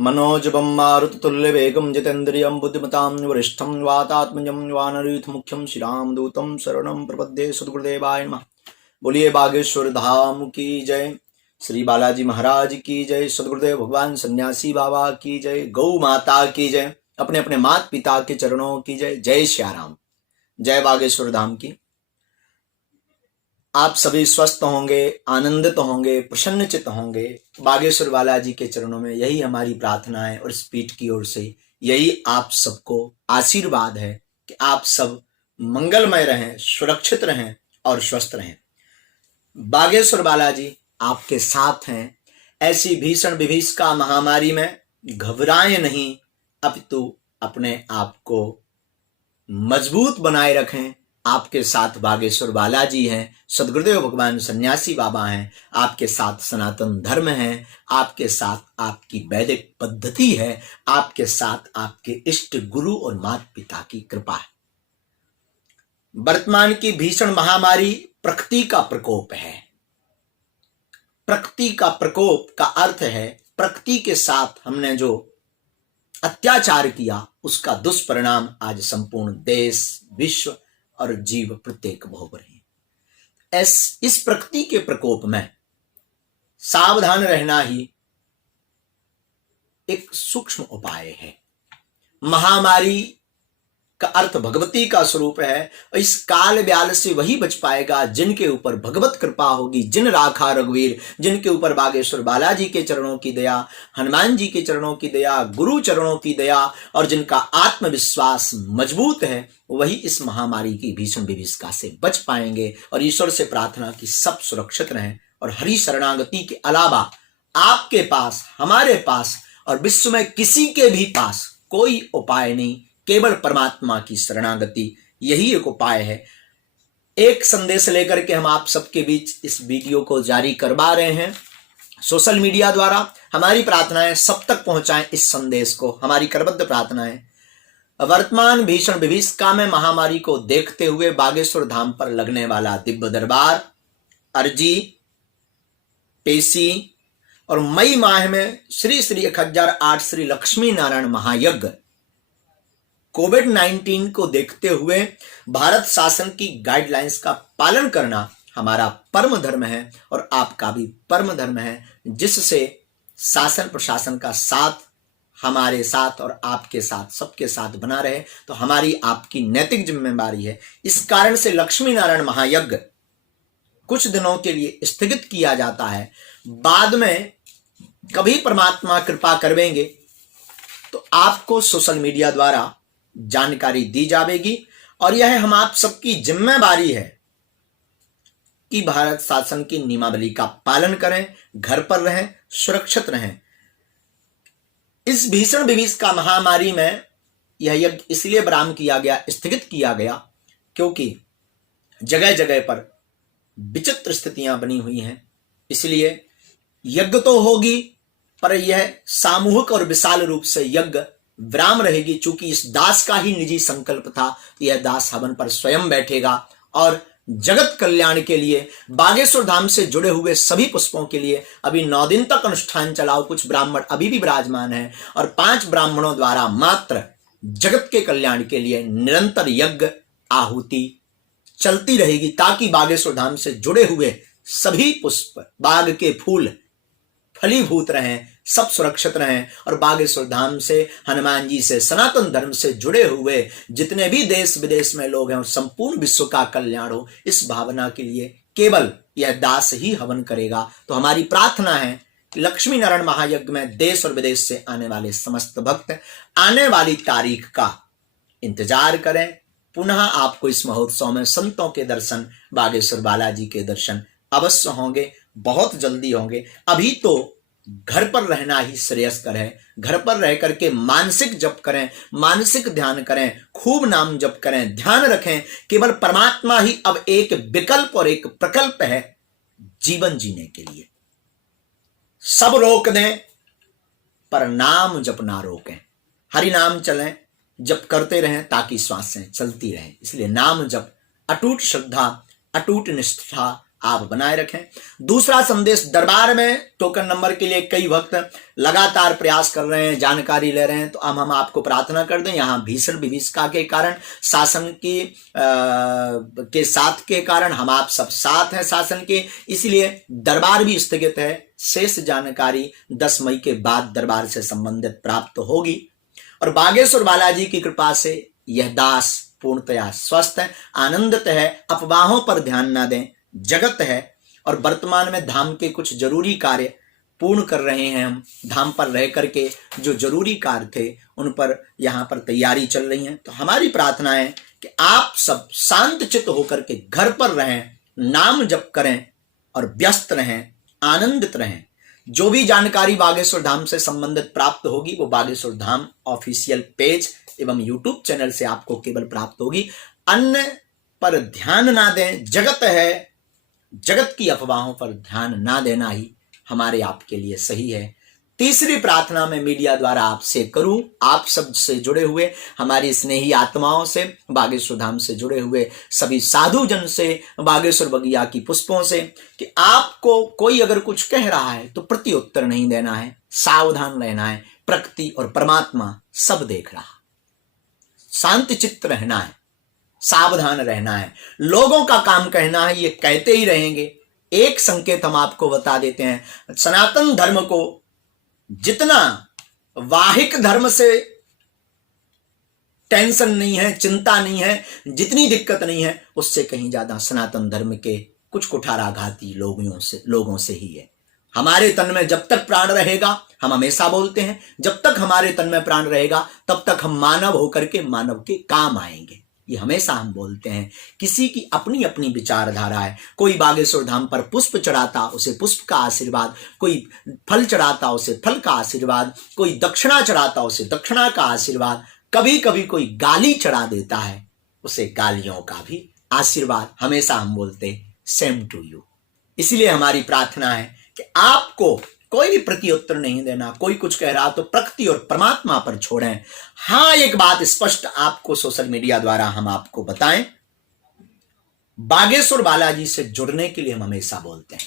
मनोजवं मारुततुल्यवेगं जितेन्द्रियं बुद्धिमतां वरिष्ठं वातात्मजं वानरयूथमुख्यं श्रीरामदूतं शरणं प्रपद्ये। सद्गुरुदेवाय नमः। बोलिए बागेश्वर धाम की जय, श्री बालाजी महाराज की जय, सद्गुरुदेव भगवान सन्यासी बाबा की जय, गौ माता की जय, अपने अपने माता पिता के चरणों की जय। जय श्याराम, जय बागेश्वर धाम की। आप सभी स्वस्थ होंगे, आनंदित होंगे, प्रसन्नचित होंगे। बागेश्वर बालाजी के चरणों में यही हमारी प्रार्थना है और इस पीठ की ओर से यही आप सबको आशीर्वाद है कि आप सब मंगलमय रहें, सुरक्षित रहें और स्वस्थ रहें। बागेश्वर बालाजी आपके साथ हैं। ऐसी भीषण विभीषिका महामारी में घबराएं नहीं, अपितु अपने आप को मजबूत बनाए रखें। आपके साथ बागेश्वर बालाजी हैं, सद्गुरुदेव भगवान सन्यासी बाबा हैं, आपके साथ सनातन धर्म है, आपके साथ आपकी वैदिक पद्धति है, आपके साथ आपके इष्ट गुरु और माता पिता की कृपा है। वर्तमान की भीषण महामारी प्रकृति का प्रकोप है। प्रकृति का प्रकोप का अर्थ है प्रकृति के साथ हमने जो अत्याचार किया उसका दुष्परिणाम आज संपूर्ण देश, विश्व और जीव प्रत्येक भोग रहे हैं। इस प्रकृति के प्रकोप में सावधान रहना ही एक सूक्ष्म उपाय है। महामारी का अर्थ भगवती का स्वरूप है और इस काल ब्याल से वही बच पाएगा जिनके ऊपर भगवत कृपा होगी। जिन राखा रघुवीर, जिनके ऊपर बागेश्वर बालाजी के चरणों की दया, हनुमान जी के चरणों की दया, गुरु चरणों की दया और जिनका आत्मविश्वास मजबूत है, वही इस महामारी की भीषण विभीषिका से बच पाएंगे। और ईश्वर से प्रार्थना की सब सुरक्षित रहें और हरि शरणागति के अलावा आपके पास, हमारे पास और विश्व में किसी के भी पास कोई उपाय नहीं, केवल परमात्मा की शरणागति, यही एक उपाय है। एक संदेश लेकर के हम आप सबके बीच इस वीडियो को जारी करवा रहे हैं सोशल मीडिया द्वारा। हमारी प्रार्थना है सब तक पहुंचाएं इस संदेश को, हमारी करबद्ध प्रार्थना है। वर्तमान भीषण विभीषिका में महामारी को देखते हुए बागेश्वर धाम पर लगने वाला दिव्य दरबार, अर्जी, पेशी और मई माह में श्री श्री 1008 श्री लक्ष्मी नारायण महायज्ञ, कोविड-19 को देखते हुए भारत शासन की गाइडलाइंस का पालन करना हमारा परम धर्म है और आपका भी परम धर्म है, जिससे शासन प्रशासन का साथ हमारे साथ और आपके साथ, सबके साथ बना रहे, तो हमारी आपकी नैतिक जिम्मेदारी है। इस कारण से लक्ष्मी नारायण महायज्ञ कुछ दिनों के लिए स्थगित किया जाता है। बाद में कभी परमात्मा कृपा करेंगे तो आपको सोशल मीडिया द्वारा जानकारी दी जाएगी और यह हम आप सबकी जिम्मेदारी है कि भारत शासन की नियमावली का पालन करें, घर पर रहें, सुरक्षित रहें। इस भीषण विभीषिका महामारी में यह यज्ञ इसलिए विराम किया गया, स्थगित किया गया, क्योंकि जगह जगह पर विचित्र स्थितियां बनी हुई हैं। इसलिए यज्ञ तो होगी पर यह सामूहिक और विशाल रूप से यज्ञ विराम रहेगी। चूंकि इस दास का ही निजी संकल्प था, यह दास हवन पर स्वयं बैठेगा और जगत कल्याण के लिए बागेश्वर धाम से जुड़े हुए सभी पुष्पों के लिए अभी 9 दिन तक अनुष्ठान चलाओ। कुछ ब्राह्मण अभी भी विराजमान हैं और 5 ब्राह्मणों द्वारा मात्र जगत के कल्याण के लिए निरंतर यज्ञ आहुति चलती रहेगी, ताकि बागेश्वर धाम से जुड़े हुए सभी पुष्प, बाग के फूल फलीभूत रहें, सब सुरक्षित रहें और बागेश्वर धाम से, हनुमान जी से, सनातन धर्म से जुड़े हुए जितने भी देश विदेश में लोग हैं और संपूर्ण विश्व का कल्याण हो, इस भावना के लिए केवल यह दास ही हवन करेगा। तो हमारी प्रार्थना है कि लक्ष्मी नारायण महायज्ञ में देश और विदेश से आने वाले समस्त भक्त आने वाली तारीख का इंतजार करें। पुनः आपको इस महोत्सव में संतों के दर्शन, बागेश्वर बालाजी के दर्शन अवश्य होंगे, बहुत जल्दी होंगे। अभी तो घर पर रहना ही श्रेयस्कर है। घर पर रह करके मानसिक जप करें, मानसिक ध्यान करें, खूब नाम जप करें, ध्यान रखें। केवल परमात्मा ही अब एक विकल्प और एक प्रकल्प है जीवन जीने के लिए। सब रोक दें पर नाम जप ना रोकें। हरि नाम चलें, जप करते रहें ताकि श्वासें चलती रहें। इसलिए नाम जप, अटूट श्रद्धा, अटूट निष्ठा, आप बनाए रखें। दूसरा संदेश, दरबार में टोकन नंबर के लिए कई भक्त लगातार प्रयास कर रहे हैं, जानकारी ले रहे हैं, तो अब हम आपको प्रार्थना कर दें, यहाँ भीषण विभीषिका के कारण, शासन की के साथ के कारण हम आप सब साथ हैं शासन के, इसलिए दरबार भी स्थगित है। शेष जानकारी 10 मई के बाद दरबार से संबंधित प्राप्त होगी। और बागेश्वर बालाजी की कृपा से यह दास पूर्णतया स्वस्थ है, आनंदित है, अफवाहों पर ध्यान न दें, जगत है और वर्तमान में धाम के कुछ जरूरी कार्य पूर्ण कर रहे हैं। हम धाम पर रह करके जो जरूरी कार्य थे उन पर यहाँ पर तैयारी चल रही है। तो हमारी प्रार्थना है कि आप सब शांत चित्त होकर के घर पर रहें, नाम जप करें और व्यस्त रहें, आनंदित रहें। जो भी जानकारी बागेश्वर धाम से संबंधित प्राप्त होगी वो बागेश्वर धाम ऑफिशियल पेज एवं यूट्यूब चैनल से आपको केवल प्राप्त होगी। अन्य पर ध्यान ना दें, जगत है, जगत की अफवाहों पर ध्यान ना देना ही हमारे आपके लिए सही है। तीसरी प्रार्थना मैं मीडिया द्वारा आपसे करूं, आप सब से जुड़े हुए हमारी स्नेही आत्माओं से, बागेश्वर धाम से जुड़े हुए सभी साधु जन से, बागेश्वर बगिया की पुष्पों से, कि आपको कोई अगर कुछ कह रहा है तो प्रति उत्तर नहीं देना है, सावधान रहना है। प्रकृति और परमात्मा सब देख रहा, शांति चित्त रहना है, सावधान रहना है। लोगों का काम कहना है, ये कहते ही रहेंगे। एक संकेत हम आपको बता देते हैं, सनातन धर्म को जितना वाहिक धर्म से टेंशन नहीं है, चिंता नहीं है, जितनी दिक्कत नहीं है, उससे कहीं ज्यादा सनातन धर्म के कुछ कुठाराघाती लोगों से ही है। हमारे तन में जब तक प्राण रहेगा, हम हमेशा बोलते हैं, जब तक हमारे तन में प्राण रहेगा तब तक हम मानव होकर के मानव के काम आएंगे। ये हमेशा हम बोलते हैं। किसी की अपनी अपनी विचारधारा है। कोई बागेश्वर धाम पर पुष्प चढ़ाता, उसे पुष्प का आशीर्वाद, कोई फल चढ़ाता, उसे फल का आशीर्वाद, कोई दक्षिणा चढ़ाता, उसे दक्षिणा का आशीर्वाद, कभी कभी कोई गाली चढ़ा देता है, उसे गालियों का भी आशीर्वाद। हमेशा हम बोलते सेम टू यू। इसलिए हमारी प्रार्थना है कि आपको कोई भी प्रति उत्तर नहीं देना। कोई कुछ कह रहा तो प्रकृति और परमात्मा पर छोड़ें। हाँ, एक बात स्पष्ट आपको सोशल मीडिया द्वारा हम आपको बताएं, बागेश्वर बालाजी से जुड़ने के लिए हम हमेशा बोलते हैं,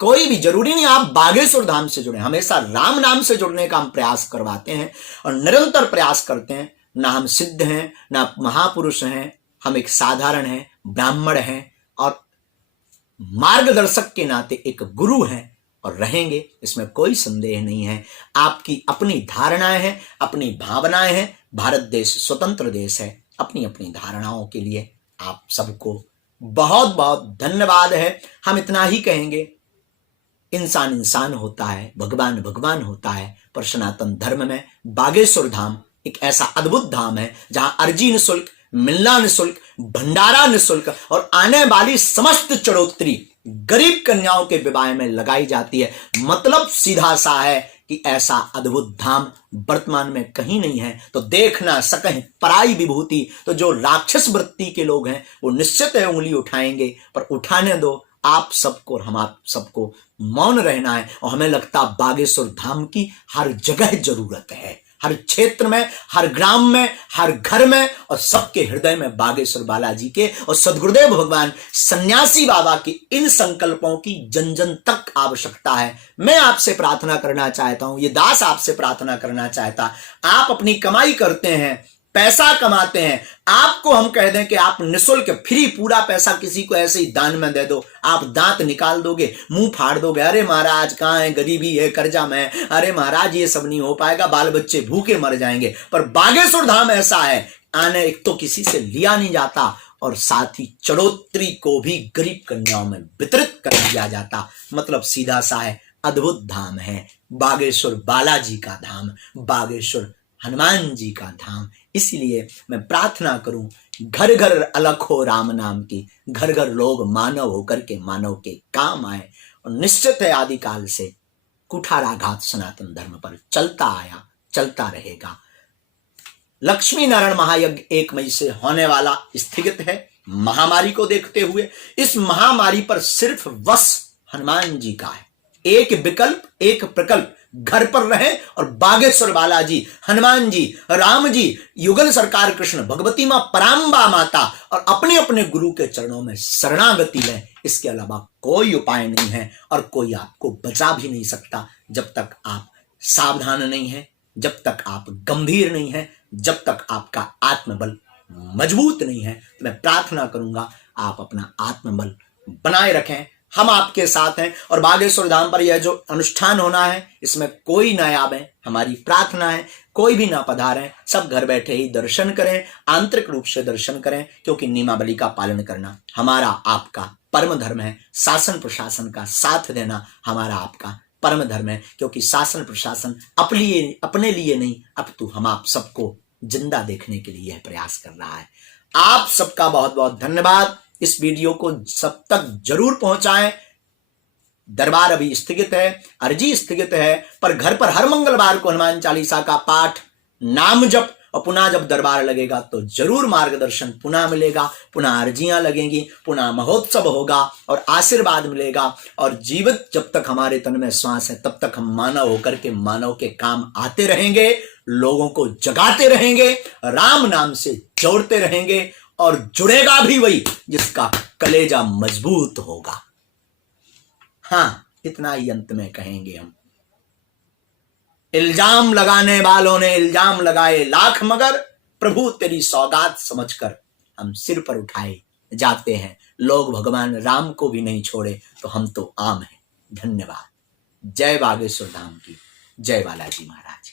कोई भी जरूरी नहीं आप बागेश्वर धाम से जुड़े, हमेशा राम नाम से जुड़ने का हम प्रयास करवाते हैं और निरंतर प्रयास करते हैं। ना हम सिद्ध हैं, ना महापुरुष हैं, हम एक साधारण हैं, ब्राह्मण हैं और मार्गदर्शक के नाते एक गुरु हैं और रहेंगे, इसमें कोई संदेह नहीं है। आपकी अपनी धारणाएं हैं, अपनी भावनाएं हैं। भारत देश स्वतंत्र देश है। अपनी अपनी धारणाओं के लिए आप सबको बहुत बहुत धन्यवाद है। हम इतना ही कहेंगे, इंसान इंसान होता है, भगवान भगवान होता है, पर सनातन धर्म में बागेश्वर धाम एक ऐसा अद्भुत धाम है जहां अर्जी निःशुल्क, मिलना निःशुल्क, भंडारा निःशुल्क और आने वाली समस्त चढ़ोतरी गरीब कन्याओं के विवाह में लगाई जाती है। मतलब सीधा सा है कि ऐसा अद्भुत धाम वर्तमान में कहीं नहीं है। तो देखना सकहीं पराई विभूति, तो जो राक्षस वृत्ति के लोग हैं वो निश्चित है उंगली उठाएंगे, पर उठाने दो। आप सबको और हम आप सबको मौन रहना है। और हमें लगता बागेश्वर धाम की हर जगह जरूरत है, हर क्षेत्र में, हर ग्राम में, हर घर में और सबके हृदय में बागेश्वर बालाजी के और सद्गुरुदेव भगवान सन्यासी बाबा की इन संकल्पों की जन जन तक आवश्यकता है। मैं आपसे प्रार्थना करना चाहता हूं, ये दास आपसे प्रार्थना करना चाहता, आप अपनी कमाई करते हैं, पैसा कमाते हैं, आपको हम कह दें कि आप निःशुल्क फ्री पूरा पैसा किसी को ऐसे ही दान में दे दो, आप दांत निकाल दोगे, मुंह फाड़ दोगे, अरे महाराज कहाँ है, गरीबी है, कर्जा में, अरे महाराज ये सब नहीं हो पाएगा, बाल बच्चे भूखे मर जाएंगे। पर बागेश्वर धाम ऐसा है, आने एक तो किसी से लिया नहीं जाता और साथ ही चढ़ोतरी को भी गरीब कन्याओं में वितरित कर दिया जाता। मतलब सीधा सा है, अद्भुत धाम है बागेश्वर बालाजी का धाम, बागेश्वर हनुमान जी का धाम। इसलिए मैं प्रार्थना करूं, घर घर अलख हो राम नाम की, घर घर लोग मानव होकर के मानव के काम आए। और निश्चित है आदिकाल से कुठाराघात सनातन धर्म पर चलता आया, चलता रहेगा। लक्ष्मी नारायण महायज्ञ 1 मई से होने वाला स्थगित है महामारी को देखते हुए। इस महामारी पर सिर्फ वश हनुमान जी का है, एक विकल्प एक प्रकल्प, घर पर रहे और बागेश्वर बालाजी, हनुमान जी, राम जी, युगल सरकार कृष्ण, भगवती मां पराम्बा माता और अपने अपने गुरु के चरणों में शरणागति लें। इसके अलावा कोई उपाय नहीं है और कोई आपको बचा भी नहीं सकता जब तक आप सावधान नहीं है, जब तक आप गंभीर नहीं है, जब तक आपका आत्मबल मजबूत नहीं है। तो मैं प्रार्थना करूंगा आप अपना आत्मबल बनाए रखें, हम आपके साथ हैं। और बागेश्वर धाम पर यह जो अनुष्ठान होना है इसमें कोई ना आवे, हमारी प्रार्थना है कोई भी ना पधारें, सब घर बैठे ही दर्शन करें, आंतरिक रूप से दर्शन करें, क्योंकि नियमावली का पालन करना हमारा आपका परम धर्म है। शासन प्रशासन का साथ देना हमारा आपका परम धर्म है, क्योंकि शासन प्रशासन अपने लिए नहीं अपितु हम आप सबको जिंदा देखने के लिए यह प्रयास कर रहा है। आप सबका बहुत बहुत धन्यवाद। इस वीडियो को सब तक जरूर पहुंचाएं। दरबार अभी स्थगित है, अर्जी स्थगित है, पर घर पर हर मंगलवार को हनुमान चालीसा का पाठ, नाम जप और पुनः जब दरबार लगेगा तो जरूर मार्गदर्शन पुनः मिलेगा, पुनः अर्जियां लगेंगी, पुनः महोत्सव होगा और आशीर्वाद मिलेगा। और जीवित जब तक हमारे तन में श्वास है तब तक हम मानव होकर के मानव के काम आते रहेंगे, लोगों को जगाते रहेंगे, राम नाम से जोड़ते रहेंगे और जुड़ेगा भी वही जिसका कलेजा मजबूत होगा। हाँ, इतना ही अंत में कहेंगे हम। इल्जाम लगाने वालों ने इल्जाम लगाए लाख, मगर प्रभु तेरी सौगात समझकर हम सिर पर उठाए जाते हैं। लोग भगवान राम को भी नहीं छोड़े तो हम तो आम हैं। धन्यवाद। जय बागेश्वर धाम की, जय बालाजी महाराज।